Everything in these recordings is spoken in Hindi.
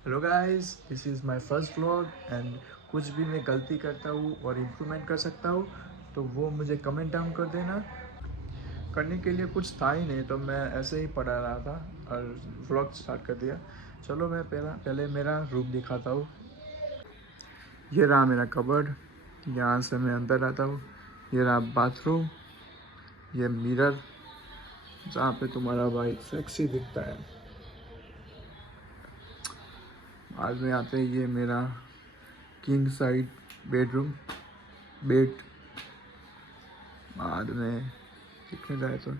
Hello guys, this is my first vlog and कुछ भी मैं गलती करता हूँ और इम्प्रूवमेंट कर सकता हूँ तो वो मुझे कमेंट डाउन कर देना। करने के लिए कुछ था ही नहीं तो मैं ऐसे ही पढ़ा रहा था और व्लॉग स्टार्ट कर दिया। चलो मैं पहले मेरा रूम दिखाता हूँ। ये रहा मेरा कबर्ड, यहाँ से मैं अंदर आता हूँ। ये रहा बाथरूम, ये मिरर जहाँ पे तुम्हारा भाई सेक्सी दिखता है। बाद में आते ही ये मेरा किंग साइड बेडरूम बेड। बाद में देखने जाए तो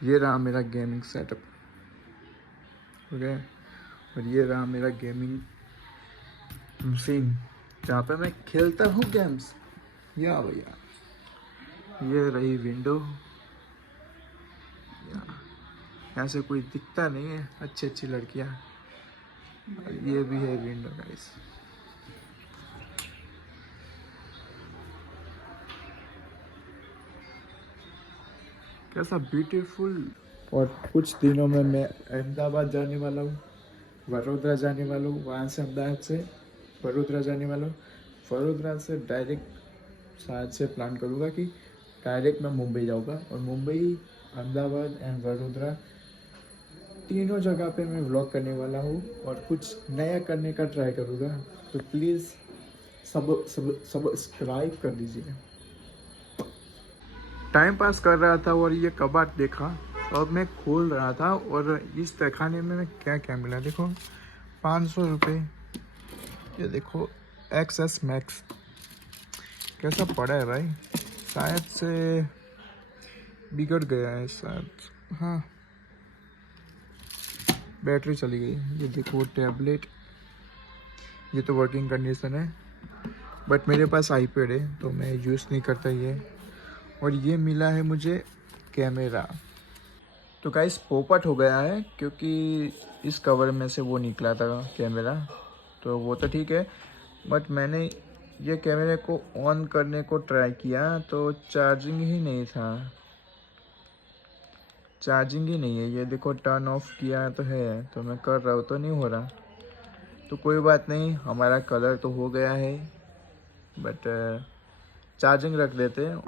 ये रहा मेरा गेमिंग सेटअप, ओके। और ये रहा मेरा गेमिंग मशीन जहाँ पे मैं खेलता हूँ गेम्स। या भैया, ये रही विंडो। यहाँ से कोई दिखता नहीं है, अच्छी अच्छी लड़कियाँ। और ये भी है विंडो गाइस। कैसा ब्यूटीफुल। और कुछ दिनों में मैं अहमदाबाद जाने वाला हूँ, वडोदरा जाने वाला हूँ, वहाँ से अहमदाबाद से वडोदरा जाने वाला हूँ। वडोदरा से डायरेक्ट शायद से प्लान करूँगा कि डायरेक्ट मैं मुंबई जाऊँगा और मुंबई, अहमदाबाद एंड वडोदरा तीनों जगह पे मैं व्लॉग करने वाला हूँ और कुछ नया करने का ट्राई करूँगा। तो प्लीज़ सब्सक्राइब कर दीजिए। टाइम पास कर रहा था और ये कबाट देखा और मैं खोल रहा था और इस तहखाने में क्या क्या मिला देखो। 500 रुपये। ये देखो XS मैक्स कैसा पड़ा है भाई, शायद से बिगड़ गया है शायद। हाँ, बैटरी चली गई। ये देखो टैबलेट, ये तो वर्किंग कंडीशन है बट मेरे पास आईपैड है तो मैं यूज़ नहीं करता ये। और ये मिला है मुझे कैमरा। तो गाइस पोपट हो गया है क्योंकि इस कवर में से वो निकला था कैमरा, तो वो तो ठीक है। बट मैंने ये कैमरे को ऑन करने को ट्राई किया तो चार्जिंग ही नहीं था, चार्जिंग ही नहीं है। ये देखो टर्न ऑफ किया तो है, तो मैं कर रहा हूँ तो नहीं हो रहा। तो कोई बात नहीं, हमारा कलर तो हो गया है बट चार्जिंग रख देते हैं।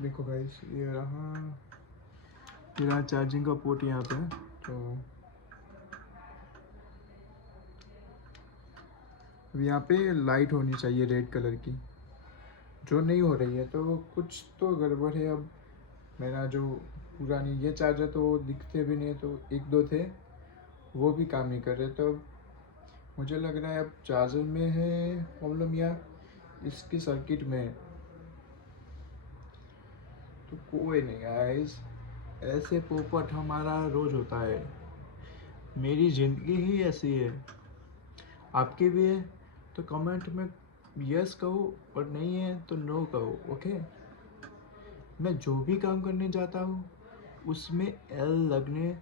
देखो गाइस ये रहा चार्जिंग का पोर्ट यहाँ पे। तो अब यहाँ पे लाइट होनी चाहिए रेड कलर की, जो नहीं हो रही है तो कुछ तो गड़बड़ है। अब मेरा जो पुरानी ये चार्जर तो दिखते भी नहीं, तो एक दो थे वो भी काम नहीं कर रहे। तो मुझे लग रहा है अब चार्जर में है प्रॉब्लम या इसकी सर्किट में है। तो कोई नहीं गाइस, ऐसे पोपट हमारा रोज होता है। मेरी ज़िंदगी ही ऐसी है, आपकी भी है। तो कमेंट में यस कहो और नहीं है तो नो कहो, ओके। मैं जो भी काम करने जाता हूँ उसमें एल लगने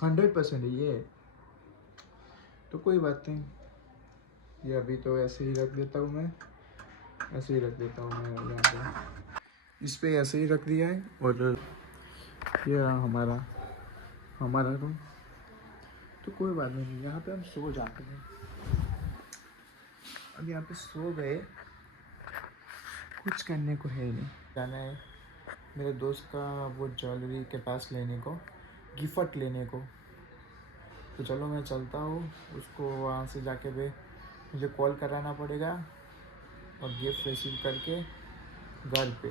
100% है ये। तो कोई बात नहीं, ये अभी तो ऐसे ही रख देता हूँ मैं, ऐसे ही रख देता हूँ मैं यहाँ पे, इस पे ऐसे ही रख दिया है। और ये रहा हमारा रूम। तो कोई बात नहीं, यहाँ पे हम सो जाते हैं। अब यहाँ पे सो गए, कुछ करने को है नहीं। जाना है मेरे दोस्त का वो ज्वेलरी के पास लेने को, गिफ्ट लेने को। तो चलो मैं चलता हूँ, उसको वहाँ से जाके मुझे कॉल कराना पड़ेगा और गिफ्ट रिसीव करके घर पे।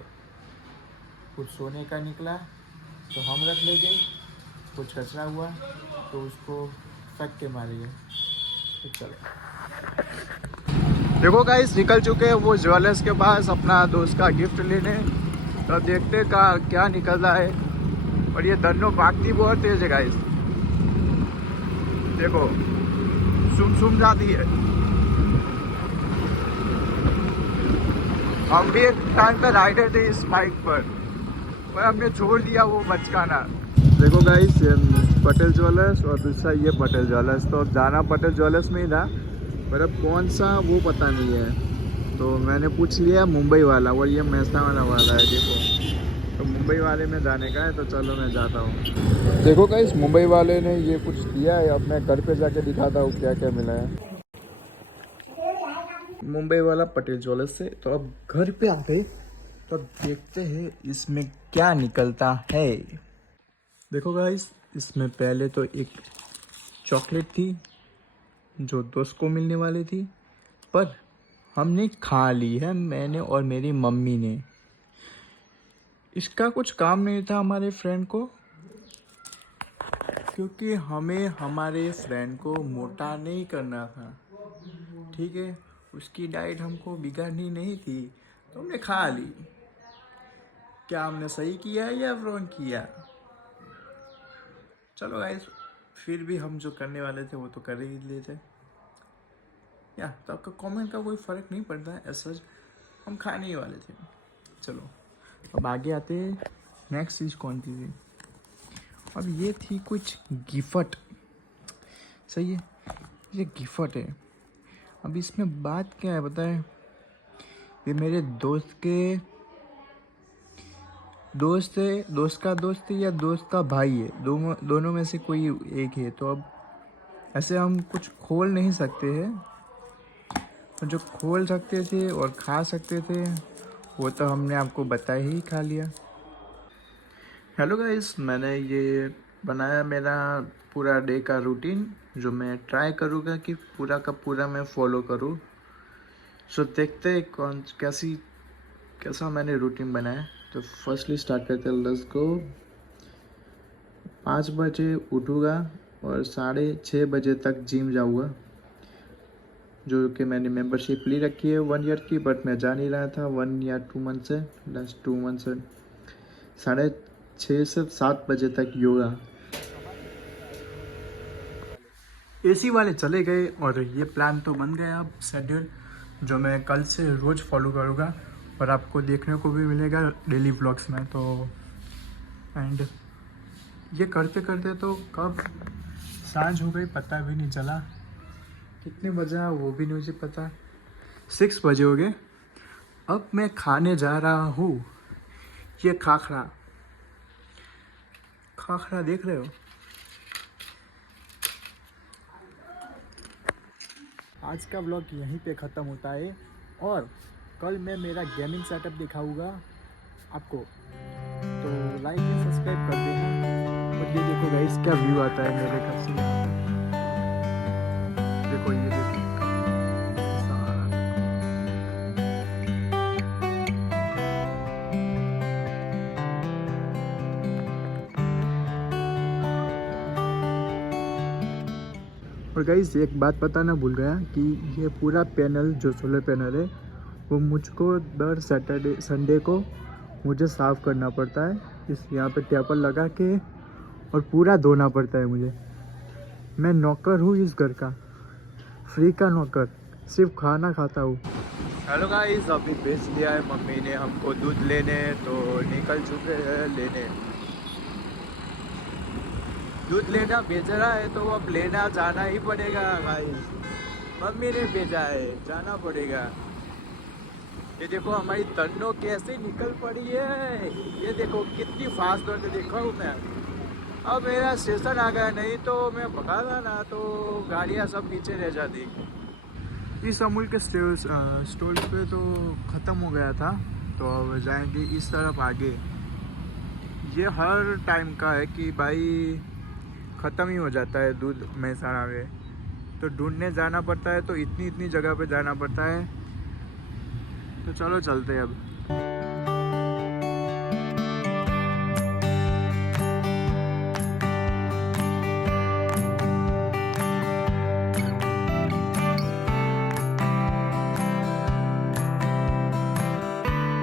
कुछ सोने का निकला तो हम रख लेंगे, कुछ कचरा हुआ तो उसको फेंक के मारेंगे। तो चलो देखो गाइस, निकल चुके हैं वो ज्वेलर्स के पास अपना दोस्त का गिफ्ट लेने। तो देखते का क्या निकल रहा है। और ये दोनों भागती बहुत तेज है गाइस, देखो सुम जाती है। हम भी एक टाइम पे राइडर थे इस बाइक पर हमने छोड़ दिया वो बचकाना। देखो गाइस, पटेल ज्वेलर्स और दूसरा ये पटेल ज्वेलर्स। तो अब जाना पटेल ज्वेलर्स में ही था पर अब कौन सा वो पता नहीं है। तो मैंने पूछ लिया मुंबई वाला और ये मेहसाना वाला है। देखो तो मुंबई वाले में जाने का है, तो चलो मैं जाता हूँ। देखो गाइस, मुंबई वाले ने ये कुछ दिया है, अब मैं घर पे जाके दिखाता हूँ क्या क्या मिला है। मुंबई वाला पटेल ज्वेलर्स से। तो अब घर पे आ गए, तो अब देखते हैं इसमें क्या निकलता है। देखो गाइस, इसमें पहले तो एक चॉकलेट थी जो दोस्त को मिलने वाली थी, पर हमने खा ली है, मैंने और मेरी मम्मी ने। इसका कुछ काम नहीं था हमारे फ्रेंड को, क्योंकि हमें हमारे फ्रेंड को मोटा नहीं करना था, ठीक है। उसकी डाइट हमको बिगाड़नी नहीं थी, तो हमने खा ली। क्या हमने सही किया या रॉन्ग किया? चलो गाइस, फिर भी हम जो करने वाले थे वो तो कर ही लेते। या तो आपका कमेंट का कोई फ़र्क नहीं पड़ता है, ऐसा हम खाने ही वाले थे। चलो अब आगे आते हैं, नेक्स्ट चीज़ कौन थी। अब ये थी कुछ गिफ्ट, सही है, ये गिफ्ट है। अब इसमें बात क्या है पता है, ये मेरे दोस्त है, दोस्त का दोस्त है या दोस्त का भाई है, दोनों में से कोई एक है। तो अब ऐसे हम कुछ खोल नहीं सकते हैं, तो जो खोल सकते थे और खा सकते थे वो तो हमने आपको बता ही खा लिया। हेलो गाइस, मैंने ये बनाया मेरा पूरा डे का रूटीन, जो मैं ट्राई करूँगा कि पूरा का पूरा मैं फॉलो करूँ। सो देखते हैं कैसा मैंने रूटीन बनाया। तो फर्स्टली स्टार्ट करते हैं, लेट्स गो। 5 बजे उठूँगा और 6:30 बजे तक जिम जाऊँगा, जो कि मैंने मेंबरशिप ली रखी है 1 ईयर की, बट मैं जा नहीं रहा था 1 या 2 मंथ से, लास्ट 2 मंथ से। 6:30 से 7 बजे तक योगा। एसी वाले चले गए और ये प्लान तो बन गया अब शेड्यूल, जो मैं कल से रोज़ फॉलो करूँगा और आपको देखने को भी मिलेगा डेली व्लॉग्स में। तो एंड ये करते करते तो कब सांझ हो गई पता भी नहीं चला, कितने बजा वो भी नहीं मुझे पता। 6 बजे हो गए। अब मैं खाने जा रहा हूँ ये खाखरा देख रहे हो। आज का व्लॉग यहीं पे ख़त्म होता है, और कल मैं मेरा गेमिंग सेटअप दिखाऊंगा आपको, तो लाइक एंड सब्सक्राइब कर देना। और ये देखो गाइस, क्या व्यू आता है मेरे घर से, देखो ये देखो सारा। और गाइस, एक बात बताना भूल गया कि ये पूरा पैनल जो सोलर पैनल है वो मुझको दर सैटरडे संडे को मुझे साफ़ करना पड़ता है। इस यहाँ पे टेबल लगा के और पूरा धोना पड़ता है मुझे। मैं नौकर हूँ इस घर का, फ्री का नौकर, सिर्फ खाना खाता हूँ। हेलो गाइस, अभी भेज दिया है मम्मी ने हमको दूध लेने, तो निकल चुके हैं लेने। दूध लेना भेज रहा है तो अब लेना जाना ही पड़ेगा गाइस, मम्मी ने भेजा है, जाना पड़ेगा। ये देखो हमारी तन्नो कैसे निकल पड़ी है, ये देखो कितनी फास्ट दौड़ते देखा हूँ मैं। अब मेरा स्टेशन आ गया, नहीं तो मैं भगाता ना तो गाड़ियाँ सब पीछे रह जाती। इस अमूल के स्टॉल पे तो ख़त्म हो गया था, तो अब जाएंगे इस तरफ आगे। ये हर टाइम का है कि भाई ख़त्म ही हो जाता है दूध महसाणा में, तो ढूंढने जाना पड़ता है, तो इतनी जगह पे जाना पड़ता है। तो चलो चलते हैं अब।